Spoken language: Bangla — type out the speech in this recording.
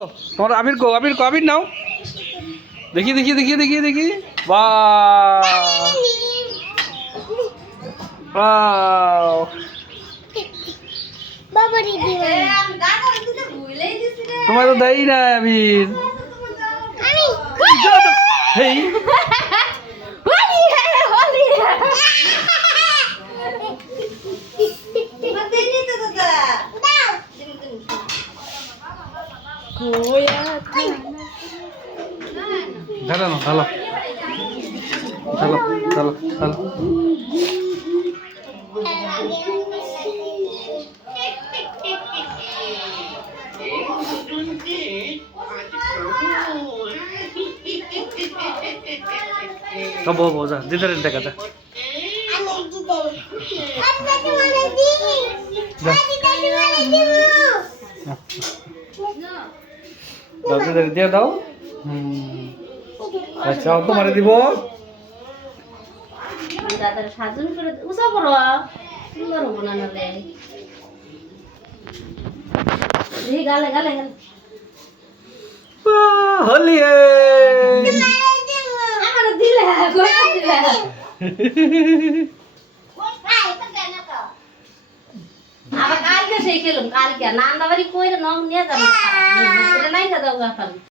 তোমার আবির নাও। দেখি বাহ বাহ তোমার তো দেই না আবির। হেই ঢালো না ঢালো ঢালো ঢালো ঢালো। বো যা দিদারের দেখা যা দিয়ে দাও। আচ্ছা তোমারে দিব। দাদার সাজন করে উসা বড় সুন্দর হবো না নালে এই গালে গালে গালে হোলি আমার দিলে কই দিলে আবার কালকে সেই খেলুম কালকে নান্দাবাড়ি কইরা নম নিয়ে যাবো এটা নাই দাদা